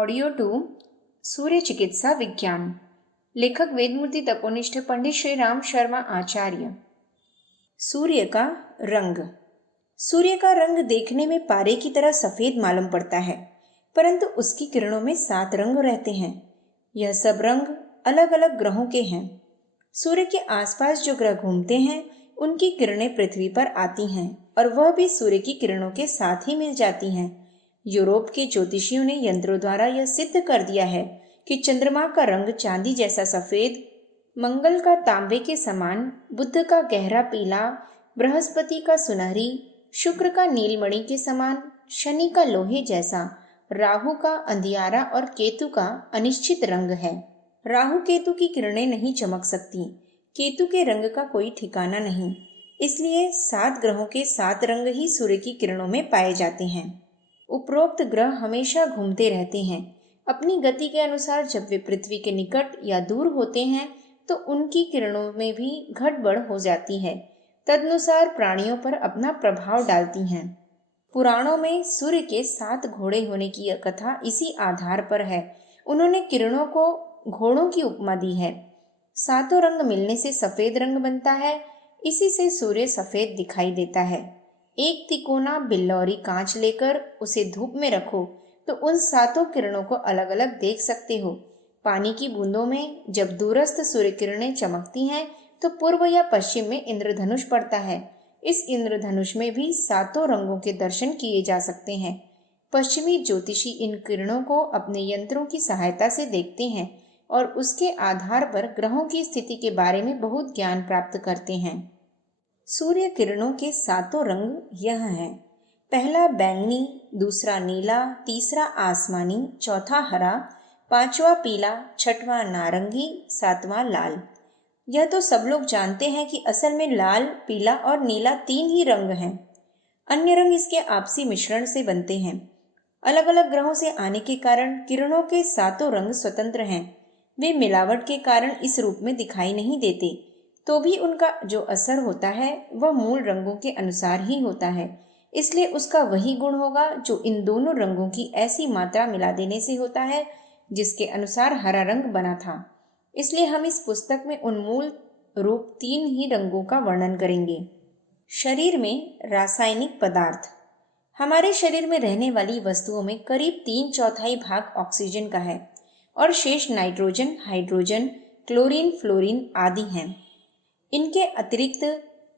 Audio to सूर्य चिकित्सा विज्ञान। लेखक वेदमूर्ति तपोनिष्ठ पंडित श्री राम शर्मा आचार्य। सूर्य का रंग। सूर्य का रंग देखने में पारे की तरह सफेद मालूम पड़ता है, परंतु उसकी किरणों में 7 रंग रहते हैं। यह सब रंग अलग अलग ग्रहों के हैं। सूर्य के आसपास जो ग्रह घूमते हैं उनकी किरणें पृथ्वी पर आती हैं और वह भी सूर्य की किरणों के साथ ही मिल जाती हैं। यूरोप के ज्योतिषियों ने यंत्रों द्वारा यह सिद्ध कर दिया है कि चंद्रमा का रंग चांदी जैसा सफेद, मंगल का तांबे के समान, बुध का गहरा पीला, बृहस्पति का सुनहरी, शुक्र का नीलमणि के समान, शनि का लोहे जैसा, राहु का अंधियारा और केतु का अनिश्चित रंग है। राहु केतु की किरणें नहीं चमक सकती। केतु के रंग का कोई ठिकाना नहीं, इसलिए 7 ग्रहों के 7 रंग ही सूर्य की किरणों में पाए जाते हैं। उपरोक्त ग्रह हमेशा घूमते रहते हैं। अपनी गति के अनुसार जब वे पृथ्वी के निकट या दूर होते हैं तो उनकी किरणों में भी घटबढ़ हो जाती है। तदनुसार प्राणियों पर अपना प्रभाव डालती हैं। पुराणों में सूर्य के 7 घोड़े होने की कथा इसी आधार पर है। उन्होंने किरणों को घोड़ों की उपमा दी है। 7 रंग मिलने से सफेद रंग बनता है। इसी से सूर्य सफेद दिखाई देता है। एक तिकोना बिल्लौरी कांच लेकर उसे धूप में रखो तो उन 7 किरणों को अलग अलग देख सकते हो। पानी की बूंदों में जब दूरस्थ सूर्य किरणें चमकती हैं तो पूर्व या पश्चिम में इंद्रधनुष पड़ता है। इस इंद्रधनुष में भी 7 रंगों के दर्शन किए जा सकते हैं। पश्चिमी ज्योतिषी इन किरणों को अपने यंत्रों की सहायता से देखते हैं और उसके आधार पर ग्रहों की स्थिति के बारे में बहुत ज्ञान प्राप्त करते हैं। सूर्य किरणों के 7 रंग यह हैं। पहला बैंगनी, दूसरा नीला, तीसरा आसमानी, चौथा हरा, 5वां पीला, 6वां नारंगी, 7वां लाल। यह तो सब लोग जानते हैं कि असल में लाल, पीला और नीला 3 ही रंग हैं। अन्य रंग इसके आपसी मिश्रण से बनते हैं। अलग अलग ग्रहों से आने के कारण किरणों के 7 रंग स्वतंत्र हैं। वे मिलावट के कारण इस रूप में दिखाई नहीं देते, तो भी उनका जो असर होता है वह मूल रंगों के अनुसार ही होता है। इसलिए उसका वही गुण होगा जो इन दोनों रंगों की ऐसी मात्रा मिला देने से होता है जिसके अनुसार हरा रंग बना था। इसलिए हम इस पुस्तक में उन मूल रूप 3 ही रंगों का वर्णन करेंगे। शरीर में रासायनिक पदार्थ। हमारे शरीर में रहने वाली वस्तुओं में करीब 3/4 भाग ऑक्सीजन का है और शेष नाइट्रोजन, हाइड्रोजन, क्लोरीन, फ्लोरीन आदि हैं। इनके अतिरिक्त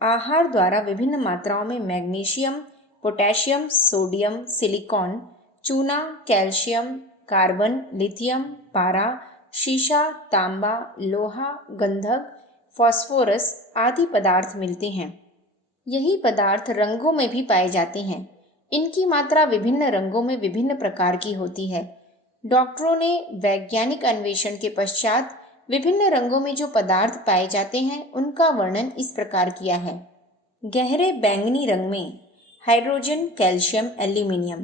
आहार द्वारा विभिन्न मात्राओं में मैग्नीशियम, पोटेशियम, सोडियम, सिलिकॉन, चूना, कैल्शियम, कार्बन, लिथियम, पारा, शीशा, तांबा, लोहा, गंधक, फास्फोरस आदि पदार्थ मिलते हैं। यही पदार्थ रंगों में भी पाए जाते हैं। इनकी मात्रा विभिन्न रंगों में विभिन्न प्रकार की होती है। डॉक्टरों ने वैज्ञानिक अन्वेषण के पश्चात विभिन्न रंगों में जो पदार्थ पाए जाते हैं उनका वर्णन इस प्रकार किया है। गहरे बैंगनी रंग में हाइड्रोजन, कैल्शियम, एल्यूमिनियम।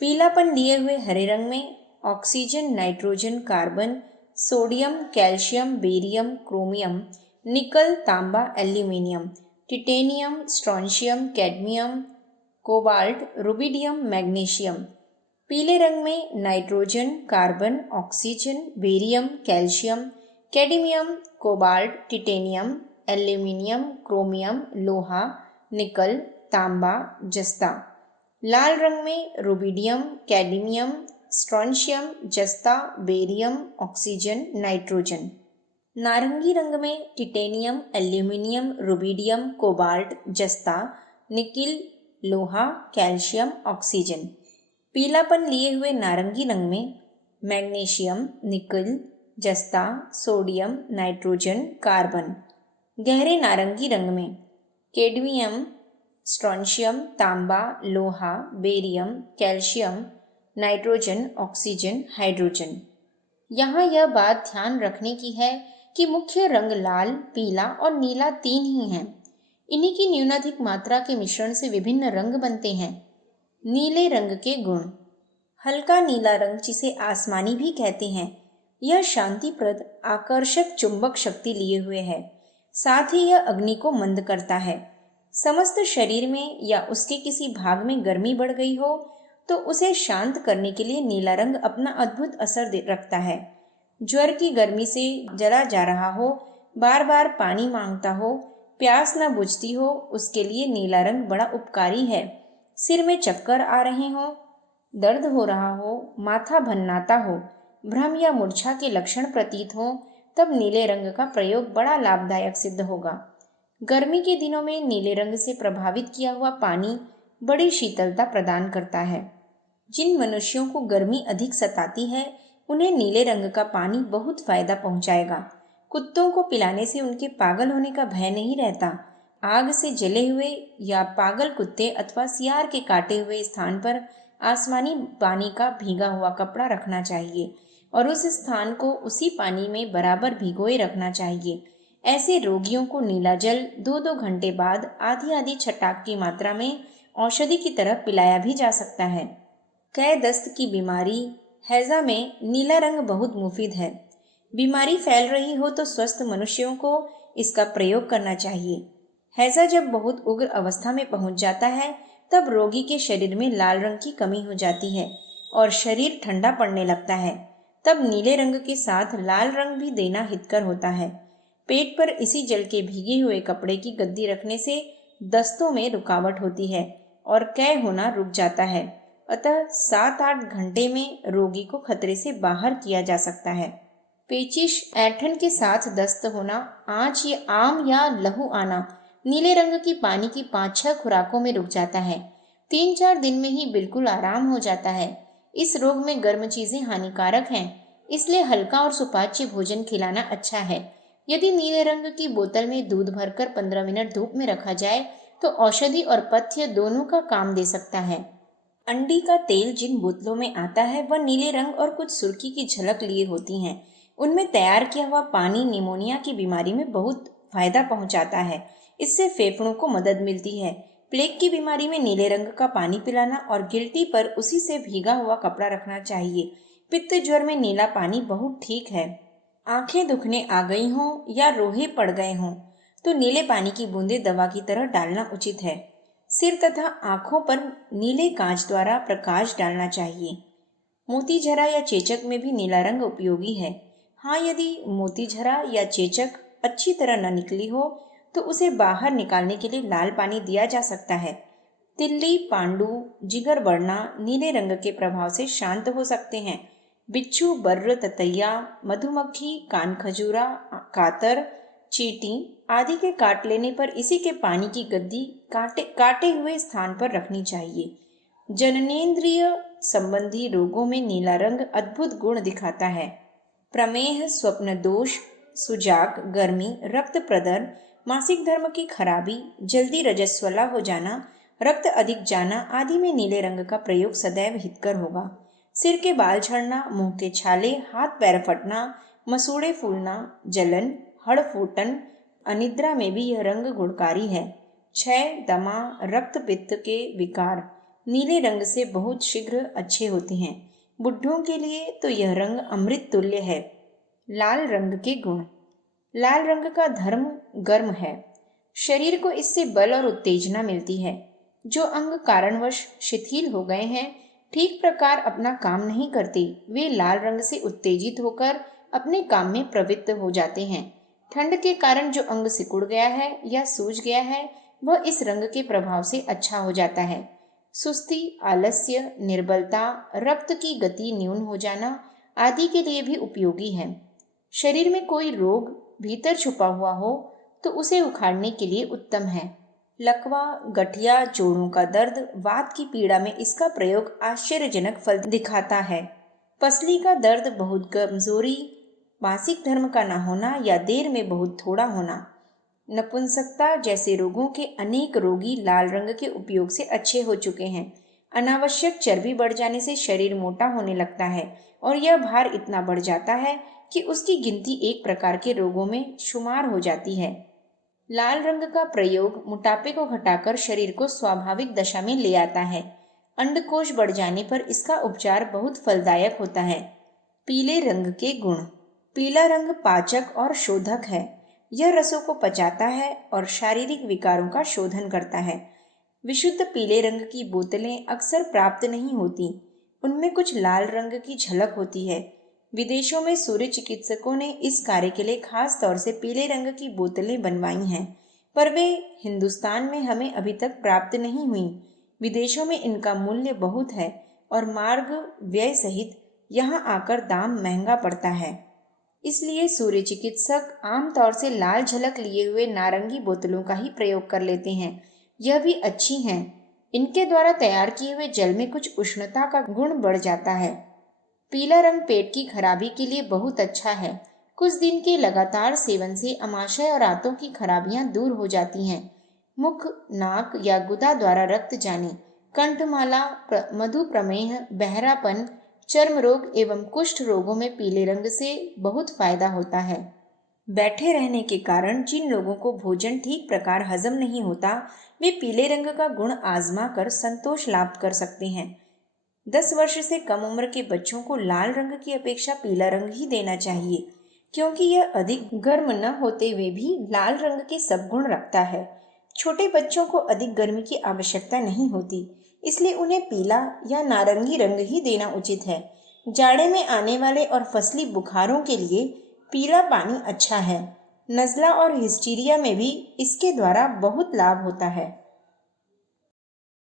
पीलापन लिए हुए हरे रंग में oxygen, nitrogen, carbon, sodium, calcium, barium, chromium, निकल, तांबा, aluminium, titanium, strontium, cadmium, cobalt, rubidium, magnesium. पीले रंग में nitrogen, carbon, oxygen, barium, calcium, cadmium, cobalt, titanium, aluminium, chromium, लोहा, निकल, तांबा, जस्ता। लाल रंग में रुबिडियम, कैडमियम, स्ट्रोंशियम, जस्ता, बेरियम, ऑक्सीजन, नाइट्रोजन। नारंगी रंग में टिटेनियम, एल्यूमिनियम, रुबिडियम, कोबाल्ट, जस्ता, निकिल, लोहा, कैल्शियम, ऑक्सीजन। पीलापन लिए हुए नारंगी रंग में मैग्नीशियम, निकल, जस्ता, सोडियम, नाइट्रोजन, कार्बन। गहरे नारंगी रंग में कैडमियम, स्ट्रोंशियम, तांबा, लोहा, barium, calcium, nitrogen, oxygen, hydrogen. यहाँ यह बात ध्यान रखने की है कि मुख्य रंग लाल, पीला और नीला 3 ही हैं। इन्हीं की न्यूनाधिक मात्रा के मिश्रण से विभिन्न रंग बनते हैं। नीले रंग के गुण। हल्का नीला रंग, जिसे आसमानी भी कहते हैं, यह शांतिप्रद, आकर्षक चुंबक शक्ति लिए हुए है। साथ ही यह अग्नि को मंद करता है। समस्त शरीर में या उसके किसी भाग में गर्मी बढ़ गई हो तो उसे शांत करने के लिए नीला रंग अपना अद्भुत असर रखता है। ज्वर की गर्मी से जला जा रहा हो, बार बार पानी मांगता हो, प्यास न बुझती हो, उसके लिए नीला रंग बड़ा उपकारी है। सिर में चक्कर आ रहे हो, दर्द हो रहा हो, माथा भन्नाता हो, भ्रम या मूर्छा के लक्षण प्रतीत हो, तब नीले रंग का प्रयोग बड़ा लाभदायक सिद्ध होगा। गर्मी के दिनों में नीले रंग से प्रभावित किया हुआ पानी बड़ी शीतलता प्रदान करता है। जिन मनुष्यों को गर्मी अधिक सताती है, उन्हें नीले रंग का पानी बहुत फायदा पहुंचाएगा। कुत्तों को पिलाने से उनके पागल होने का भय नहीं रहता। आग से जले हुए या पागल कुत्ते अथवा सियार के काटे हुए स्थान पर आसमानी पानी का भीगा हुआ कपड़ा रखना चाहिए और उस स्थान को उसी पानी में बराबर भिगोए रखना चाहिए। ऐसे रोगियों को नीला जल 2-2 घंटे बाद आधी आधी छटाक की मात्रा में औषधि की तरह पिलाया भी जा सकता है। कै दस्त की बीमारी हैजा में नीला रंग बहुत मुफीद है। बीमारी फैल रही हो तो स्वस्थ मनुष्यों को इसका प्रयोग करना चाहिए। हैजा जब बहुत उग्र अवस्था में पहुंच जाता है, तब रोगी के शरीर में लाल रंग की कमी हो जाती है और शरीर ठंडा पड़ने लगता है। तब नीले रंग के साथ लाल रंग भी देना हितकर होता है। पेट पर इसी जल के भीगे हुए कपड़े की गद्दी रखने से दस्तों में रुकावट होती है और कै होना रुक जाता है। अतः 7-8 घंटे में रोगी को खतरे से बाहर किया जा सकता है। पेचिश, ऐंठन के साथ दस्त होना, आंच या आम या लहू आना नीले रंग की पानी की 5-6 खुराकों में रुक जाता है। 3-4 दिन में ही बिल्कुल आराम हो जाता है। इस रोग में गर्म चीजें हानिकारक हैं, इसलिए हल्का और सुपाच्य भोजन खिलाना अच्छा है। यदि नीले रंग की बोतल में दूध भरकर 15 मिनट धूप में रखा जाए तो औषधि और पथ्य दोनों का काम दे सकता है। अंडी का तेल जिन बोतलों में आता है वह नीले रंग और कुछ सुर्खी की झलक लिए होती हैं। उनमें तैयार किया हुआ पानी निमोनिया की बीमारी में बहुत फायदा पहुंचाता है। इससे फेफड़ों को मदद मिलती है। प्लेग की बीमारी में नीले रंग का पानी पिलाना और गिल्टी पर उसी से भीगा हुआ कपड़ा रखना चाहिए। पित्त ज्वर में नीला पानी बहुत ठीक है। आंखें दुखने आ गई हों या रोहे पड़ गए हों तो नीले पानी की बूंदें दवा की तरह डालना उचित है। सिर तथा आंखों पर नीले कांच द्वारा प्रकाश डालना चाहिए। मोतीझरा या चेचक में भी नीला रंग उपयोगी है। हाँ, यदि मोतीझरा या चेचक अच्छी तरह न निकली हो तो उसे बाहर निकालने के लिए लाल पानी दिया जा सकता है। तिल्ली, पांडु, जिगर बढ़ना नीले रंग के प्रभाव से शांत हो सकते हैं। बिच्छू, बर्र, ततैया, मधुमक्खी, कान खजूरा, कातर, चींटी आदि के काट लेने पर इसी के पानी की गद्दी काटे हुए स्थान पर रखनी चाहिए। जननेंद्रिय संबंधी रोगों में नीला रंग अद्भुत गुण दिखाता है। प्रमेह, स्वप्न दोष, सुजाक, गर्मी, रक्त प्रदर, मासिक धर्म की खराबी, जल्दी रजस्वला हो जाना, रक्त अधिक जाना आदि में नीले रंग का प्रयोग सदैव हितकर होगा। सिर के बाल झड़ना, मुंह के छाले, हाथ पैर फटना, मसूड़े फूलना, जलन, हड़ फूटन, अनिद्रा में भी यह रंग गुणकारी है। क्षय, दमा, रक्त पित्त के विकार नीले रंग से बहुत शीघ्र अच्छे होते हैं। बुढ़ों के लिए तो यह रंग अमृत तुल्य है। लाल रंग के गुण। लाल रंग का धर्म गर्म है। शरीर को इससे बल और उत्तेजना मिलती है। जो अंग कारणवश शिथिल हो गए हैं, ठीक प्रकार अपना काम नहीं करते, वे लाल रंग से उत्तेजित होकर अपने काम में प्रवृत्त हो जाते हैं। ठंड के कारण जो अंग सिकुड़ गया है या सूज गया है, वह इस रंग के प्रभाव से अच्छा हो जाता है। सुस्ती, आलस्य, निर्बलता, रक्त की गति न्यून हो जाना आदि के लिए भी उपयोगी है। शरीर में कोई रोग भीतर छुपा हुआ हो तो उसे उखाड़ने के लिए उत्तम है। लकवा, गठिया, जोड़ों का दर्द, वात की पीड़ा में इसका प्रयोग आश्चर्यजनक फल दिखाता है। पसली का दर्द, बहुत कमजोरी, मासिक धर्म का न होना या देर में बहुत थोड़ा होना, नपुंसकता जैसे रोगों के अनेक रोगी लाल रंग के उपयोग से अच्छे हो चुके हैं। अनावश्यक चर्बी बढ़ जाने से शरीर मोटा होने लगता है और यह भार इतना बढ़ जाता है कि उसकी गिनती एक प्रकार के रोगों में शुमार हो जाती है। लाल रंग का प्रयोग मोटापे को घटाकर शरीर को स्वाभाविक दशा में ले आता है। अंडकोश बढ़ जाने पर इसका उपचार बहुत फलदायक होता है। पीले रंग के गुण। पीला रंग पाचक और शोधक है। यह रसों को पचाता है और शारीरिक विकारों का शोधन करता है। विशुद्ध पीले रंग की बोतलें अक्सर प्राप्त नहीं होती, उनमें कुछ लाल रंग की झलक होती है। विदेशों में सूर्य चिकित्सकों ने इस कार्य के लिए खास तौर से पीले रंग की बोतलें बनवाई हैं, पर वे हिंदुस्तान में हमें अभी तक प्राप्त नहीं हुई। विदेशों में इनका मूल्य बहुत है और मार्ग व्यय सहित यहाँ आकर दाम महंगा पड़ता है। इसलिए सूर्य चिकित्सक आमतौर से लाल झलक लिए हुए नारंगी बोतलों का ही प्रयोग कर लेते हैं। यह भी अच्छी हैं। इनके द्वारा तैयार किए हुए जल में कुछ उष्णता का गुण बढ़ जाता है। पीला रंग पेट की खराबी के लिए बहुत अच्छा है। कुछ दिन के लगातार सेवन से अमाशय और आंतों की खराबियां दूर हो जाती हैं। मुख, नाक या गुदा द्वारा रक्त जाने, कंठमाला, मधु प्रमेह, बहरापन, चर्म रोग एवं कुष्ठ रोगों में पीले रंग से बहुत फायदा होता है। बैठे रहने के कारण जिन लोगों को भोजन ठीक प्रकार हजम नहीं होता, वे पीले रंग का गुण आजमा कर संतोष लाभ कर सकते हैं। 10 वर्ष से कम उम्र के बच्चों को लाल रंग की अपेक्षा पीला रंग ही देना चाहिए, क्योंकि यह अधिक गर्म न होते हुए भी लाल रंग के सब गुण रखता है। छोटे बच्चों को अधिक गर्मी की आवश्यकता नहीं होती, इसलिए उन्हें पीला या नारंगी रंग ही देना उचित है। जाड़े में आने वाले और फसली बुखारों के लिए पीला पानी अच्छा है। नज़ला और हिस्टीरिया में भी इसके द्वारा बहुत लाभ होता है।